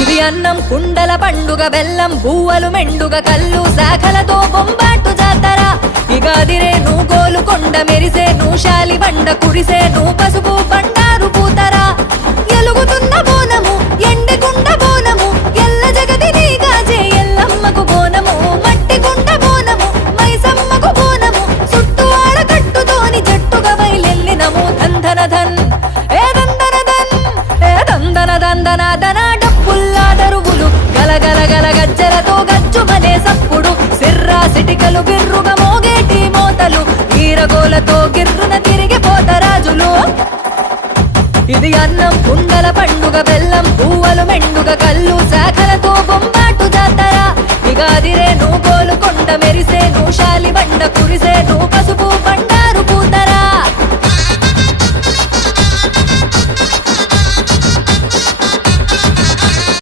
ఇది అన్నం కుండల పండుగ బెల్లం బువ్వలు మెండుగ కళ్ళు శాఖలతో బొంబాటు జాతర ఇగాదిరే నువ్వు గోలుకొండ మెరిసే నువ్వు శాలి బండ కురిసే నువ్వు పసుపు బండారు పూతరా ఎలుగుతున్న బోనము ఎండికుండ బోనము ఎల్ల జగతి నీగాజే ఎల్లమ్మకు బోనము మట్టి కుండ బోనము మైసమ్మకు బోనము చుట్టూ ఆడకట్టుతోని జట్టుగా బయలెల్లినము దంధన ధన్ ఏ దందన ధన్ ఏ దందన దందన ధన డప్పుల్లా దరువులు గలగల గల గజ్జలతో గజ్జుమనే సప్పుడు సిర్రా సిటికలు బిర్రుగా మోగేటి మోతలు ఈరగోలతో గిర్రున తిరిగిపోతరాజులు ఇది అన్నం కుండల పండుగ బెల్లం పువ్వులు మెండుగ కళ్ళు శాఖలతో బొంబాటు జాతర ఇగాదిరే నువ్వు గోలుకొండ మెరిసే నువ్వు శాలి బండ కురిసే నువ్వు